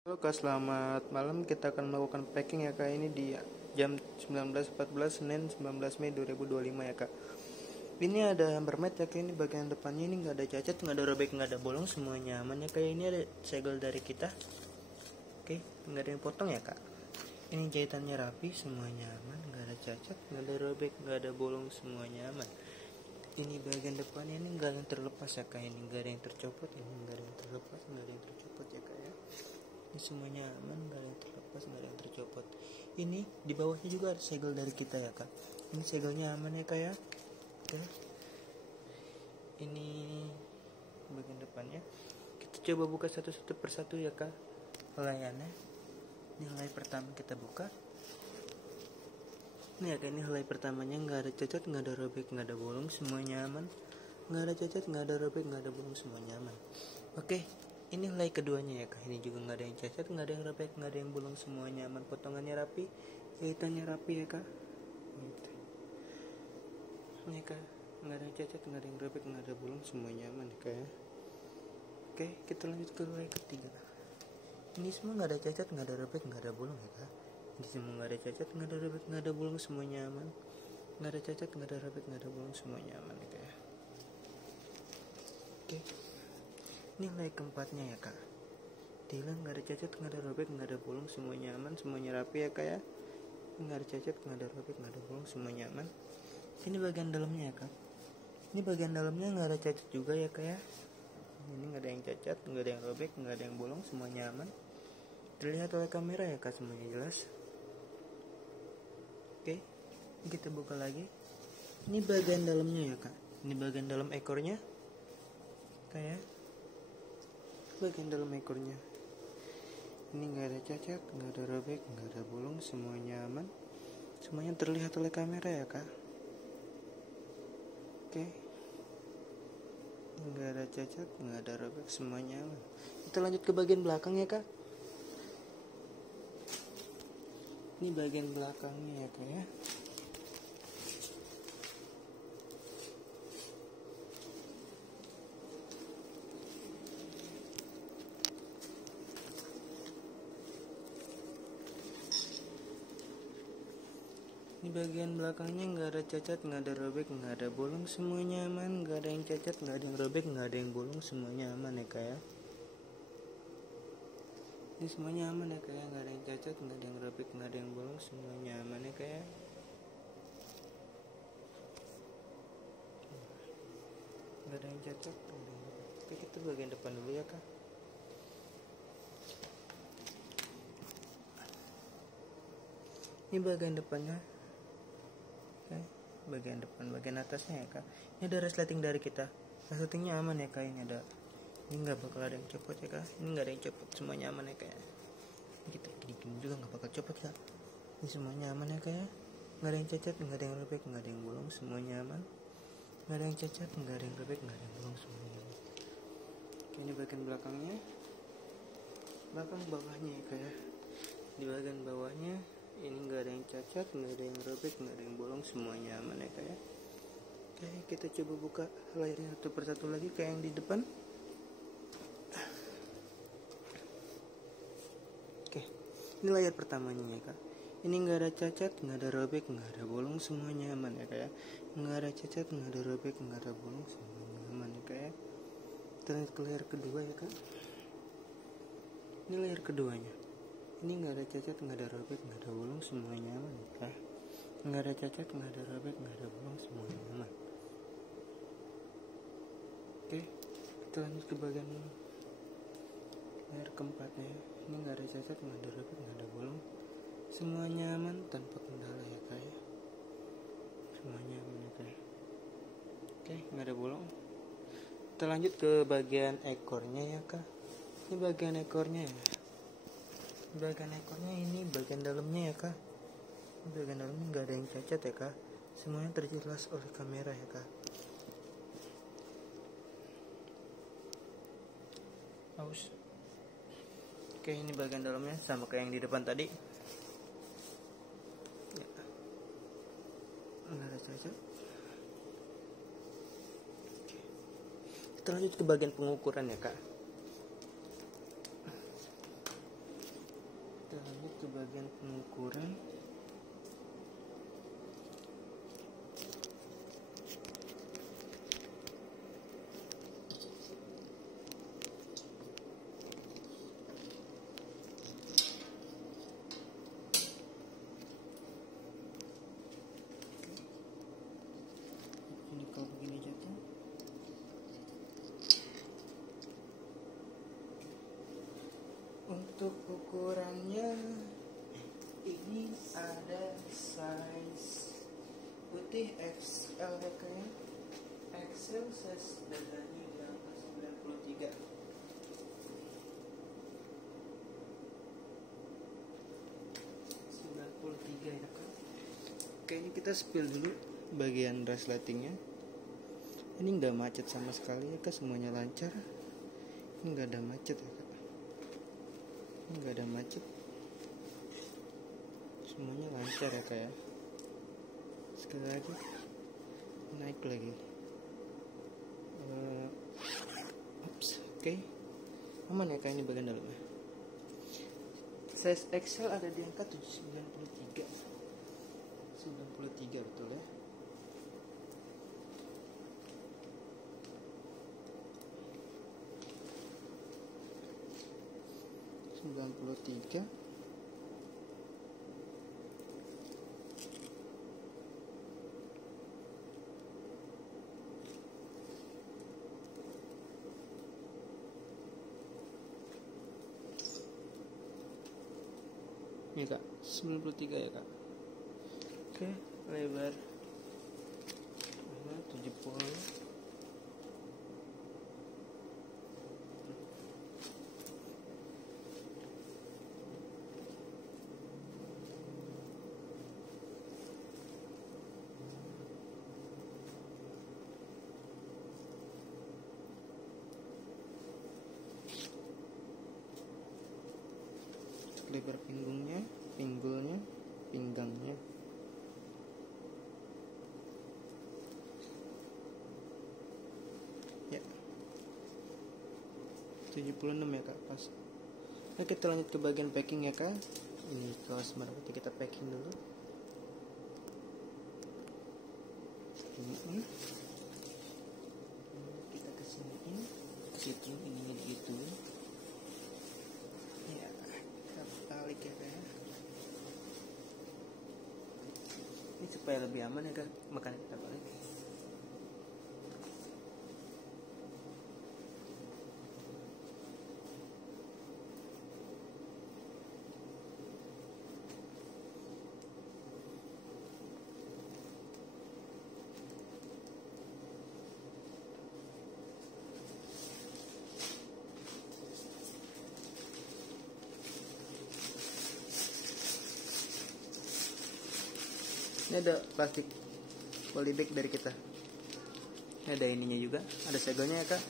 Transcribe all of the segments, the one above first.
Halo Kak, selamat malam. Kita akan melakukan packing ya Kak. Ini di jam 19.14 Senin 19 Mei 2025 ya Kak. Ini ada hammermat ya Kak. Ini bagian depannya ini nggak ada cacat, nggak ada robek, nggak ada bolong, semuanya aman ya Kak. Ini ada segel dari kita. Oke, nggak ada yang potong ya Kak. Ini jahitannya rapi, semuanya aman, nggak ada cacat, nggak ada robek, nggak ada bolong, semuanya aman. Ini bagian depannya ini nggak ada yang terlepas ya Kak. Ini nggak ada yang tercopot, ini nggak ada yang terlepas, nggak ada yang tercopot ya Kak ya. Ini semuanya aman, nggak ada yang terlepas, nggak ada yang tercopot. Ini di bawahnya juga ada segel dari kita ya Kak. Ini segelnya aman ya Kak ya. Oke. Ini bagian depannya. Kita coba buka satu persatu ya Kak. Helaiannya. Ini helai pertama kita buka. Ini ya Kak, ini helai pertamanya nggak ada cacat, nggak ada robek, nggak ada bolong, semuanya aman. Nggak ada cacat, nggak ada robek, nggak ada bolong, semuanya aman. Oke. Ini helai keduanya ya Kak. Ini juga nggak ada yang cacat, nggak ada yang robek, nggak ada yang bolong, semuanya aman. Potongannya rapi, jahitannya rapi ya Kak. Gitu. Ini Kak, nggak ada yang cacat, nggak ada yang robek, nggak ada bolong, semuanya aman ya Kak ya. Oke, kita lanjut ke helai ketiga. Ini semua nggak ada cacat, nggak ada robek, nggak ada bolong ya Kak. Ini semua nggak ada cacat, nggak ada robek, nggak ada bolong, semuanya aman. Nggak ada cacat, nggak ada robek, nggak ada bolong, semuanya aman ya Kak ya. Oke. Ini helai keempatnya ya Kak. Dibilang nggak ada cacat, nggak ada robek, nggak ada bolong, semuanya aman, semuanya rapi ya Kak ya. Nggak ada cacat, nggak ada robek, nggak ada bolong, semuanya aman. Ini bagian dalamnya ya Kak. Ini bagian dalamnya nggak ada cacat juga ya Kak ya. Ini nggak ada yang cacat, nggak ada yang robek, nggak ada yang bolong, semuanya aman. Terlihat oleh kamera ya Kak, semuanya jelas. Oke, kita buka lagi. Ini bagian dalamnya ya Kak. Ini bagian dalam ekornya kayak bagian dalam ekornya. Ini nggak ada cacat, nggak ada robek, nggak ada bolong, semuanya aman. Semuanya terlihat oleh kamera ya Kak. Oke, nggak ada cacat, nggak ada robek, semuanya aman. Kita lanjut ke bagian belakang ya Kak. Ini bagian belakangnya ya Kak ya. Ini bagian belakangnya nggak ada cacat, nggak ada robek, nggak ada bolong, semuanya aman. Nggak ada yang cacat, nggak ada yang robek, nggak ada yang bolong, semuanya aman ya Kak ya. Ini semuanya aman ya Kak ya, nggak ada yang cacat, nggak ada yang robek, nggak ada yang bolong, semuanya aman ya Kak ya. Nggak ada yang cacat, nggak ada yang robek. Oke, kita bagian depan dulu ya Kak. Ini bagian depannya. Oke, bagian depan, bagian atasnya ya Kak. Ini ada resleting dari kita. Resletingnya aman ya Kak, ini nggak bakal ada yang copot ya Kak. Ini nggak ada yang copot, semuanya aman ya Kak. Ini kita gini juga nggak bakal copot Kak. Ini semuanya aman ya Kak ya. Nggak ada yang cacat, nggak ada yang robek, nggak ada yang bolong, semuanya aman. Nggak ada yang cacat, nggak ada yang robek, nggak ada yang bolong, semuanya aman. Oke, ini bagian belakangnya. Belakang bawahnya ya Kak ya. Di bagian bawahnya ini nggak ada yang cacat, nggak ada yang robek, nggak ada yang bolong, semuanya aman ya Kak ya. Oke, kita coba buka layarnya satu persatu lagi kayak yang di depan. Oke, ini layar pertamanya ya Kak. Ini nggak ada cacat, nggak ada robek, nggak ada bolong, semuanya aman ya Kak ya. Nggak ada cacat, nggak ada robek, nggak ada bolong, semuanya aman ya Kak ya. Kita lanjut ke layar kedua ya Kak. Ini layar keduanya. Ini nggak ada cacat, nggak ada robek, nggak ada bolong, semuanya aman ya Kak. Nggak ada cacat, nggak ada robek, nggak ada bolong, semuanya aman. Oke, kita lanjut ke bagian layar keempatnya. Ini nggak ada cacat, nggak ada robek, nggak ada bolong, semuanya aman tanpa kendala ya Kak ya. Semuanya aman ya Kak. Oke, nggak ada bolong. Kita lanjut ke bagian ekornya ya Kak. Ini bagian ekornya ya. Bagian ekornya ini bagian dalamnya ya Kak. Bagian dalamnya nggak ada yang cacat ya Kak. Semuanya terjelas oleh kamera ya Kak. Aus. Oke, ini bagian dalamnya sama kayak yang di depan tadi. Ya. Nggak ada cacat. Oke. Kita lanjut ke bagian pengukuran ya Kak. ke bagian pengukuran. Ini kalau begini jatuh. Untuk ukurannya ini ada size putih XL ya kayaknya. XL size dadanya di angka 93. Ya kan. Oke, ini kita spill dulu bagian resletingnya. Ini nggak macet sama sekali ya kak, semuanya lancar. Ini nggak ada macet ya kak. Ini nggak ada macet, semuanya lancar ya kak ya. Sekali lagi naik lagi. Oke. Aman ya kak ini bagian dalamnya. Size XL ada di angka 93. 93 betul ya. (93) Ini kak 93 ya kak. Oke, lebar 70. Lebar pinggangnya ya 76 ya kak, pas. Nah, kita lanjut ke bagian packing ya kak. Ini kaos merpati kita packing dulu. Ini kita kesiniin, kesitu ininya gitu ya, kita balik ya kak. Ini supaya lebih aman ya kak, makanya kita balik. Ini ada plastik polybag dari kita. Ini ada ininya juga, ada segelnya ya kak.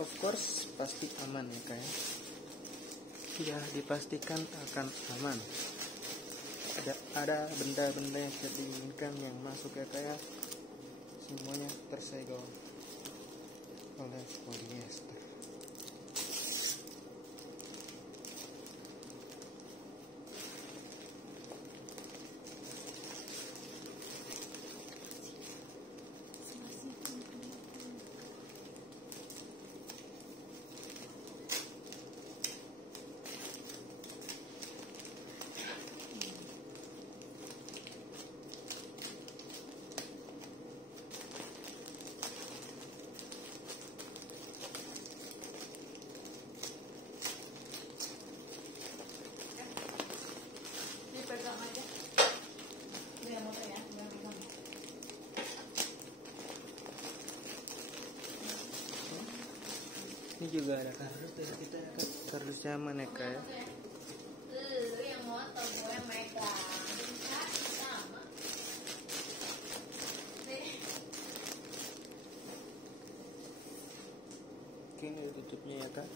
Of course pasti aman ya kak ya. Ya dipastikan akan aman. Ada benda-benda yang tidak diinginkan yang masuk ya kak ya. Semuanya tersegel oleh polyester. Ini juga ada kardus dari kita ya kak, kardusnya mana kak ya. Yang motor gue yang megang sama. Oke, ini tutupnya ya kak.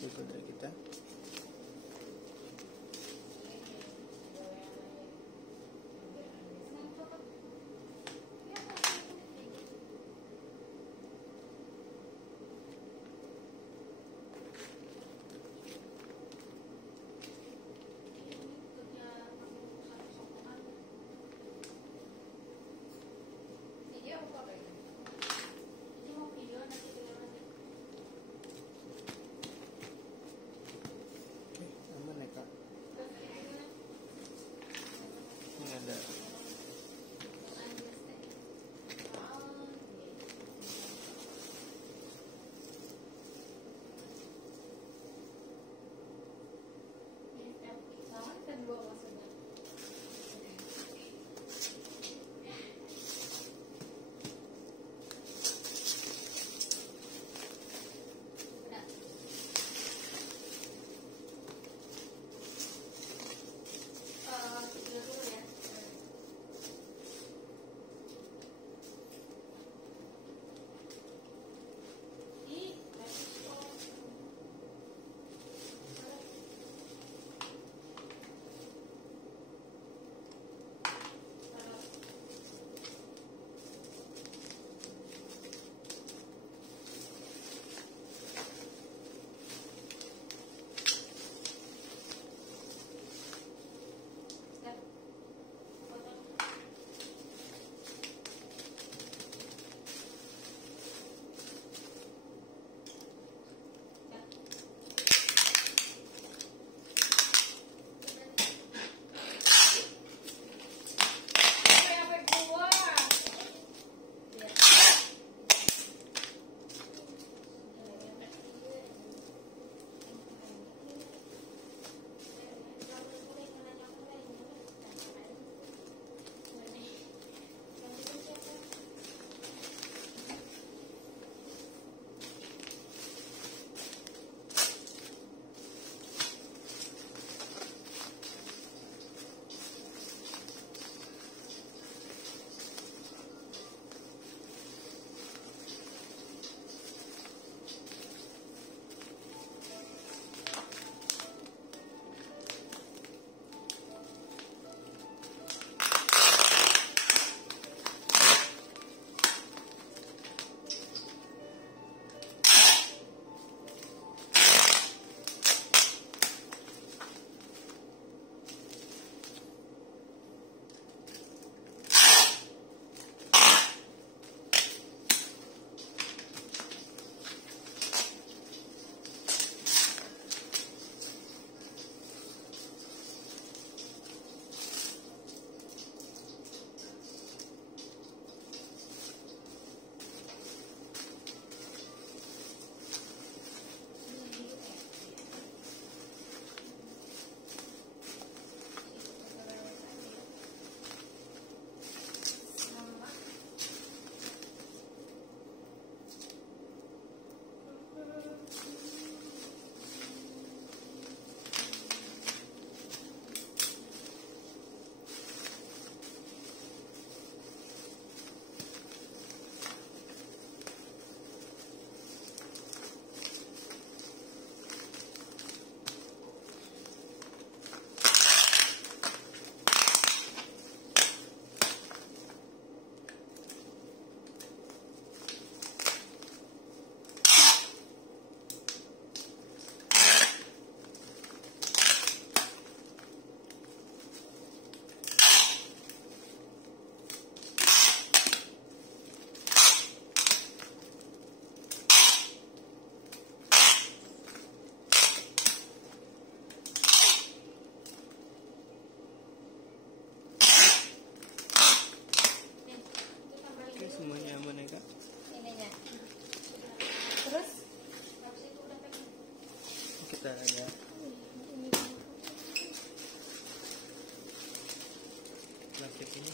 itu dari kita. Aman ya kak. Ini ada semuanya aman ya kak. Ininya. Terus Kita ya plastik ini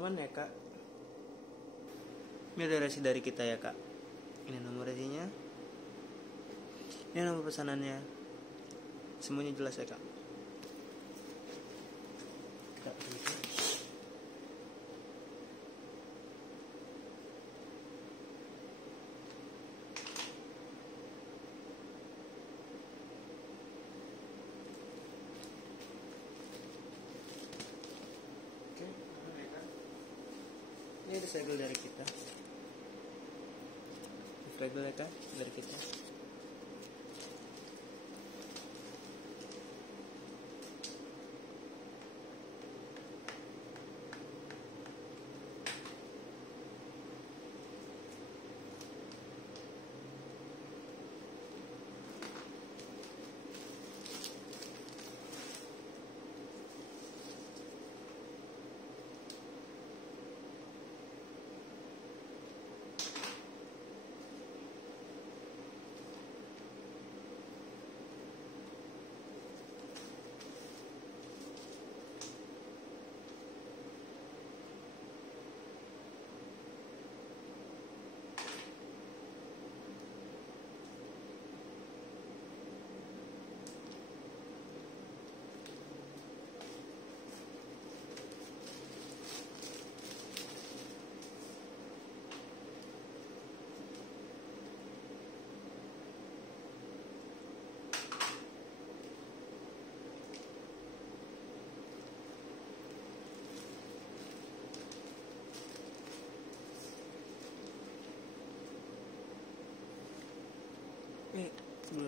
aman ya kak. Ini ada resi dari kita ya kak. Ini nomor resinya, ini nomor pesanannya, semuanya jelas ya kak. Ini ada segel dari kita, segel ya kak dari kita. Blur.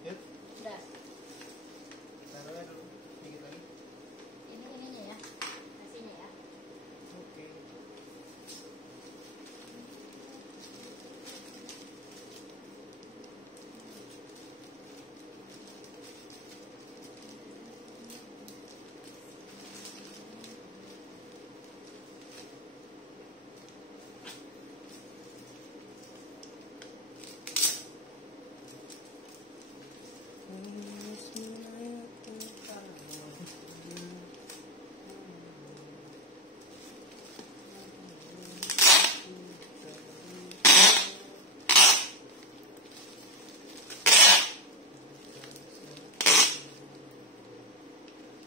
Yuk, Udah. taruhnya dulu, dikit lagi. Ini ininya ya. Nasinya ya. Oke.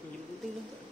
Penting dong kak.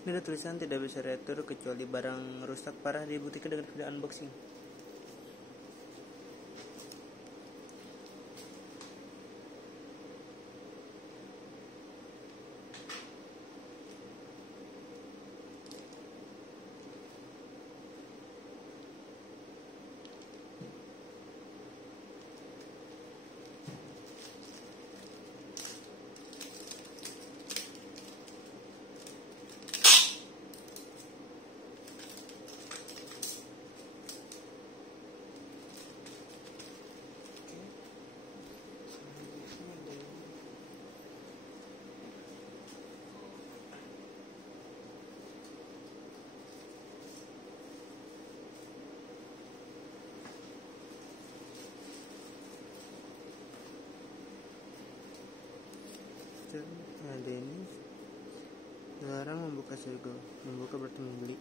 Ini ada tulisan tidak bisa retur kecuali barang rusak parah dibuktikan dengan video unboxing. ada ini, dilarang membuka segel. Membuka berarti membeli.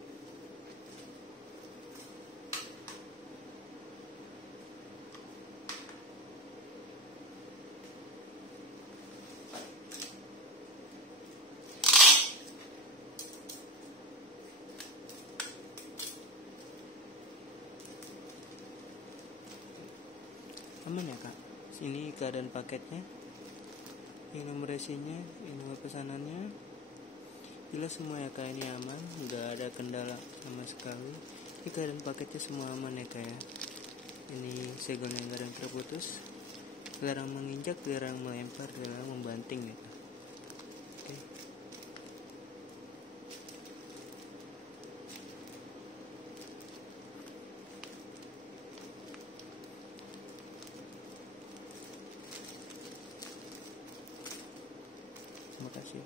Aman ya kak, ini keadaan paketnya, ini nomor resinya, ini nomor pesanannya, jelas semua ya kak, ini aman, nggak ada kendala sama sekali. Ini keadaan paketnya semua aman ya kak ya. Ini segelnya nggak ada yang terputus, dilarang menginjak, dilarang melempar, dilarang membanting ya kak. Oke. Terima kasih.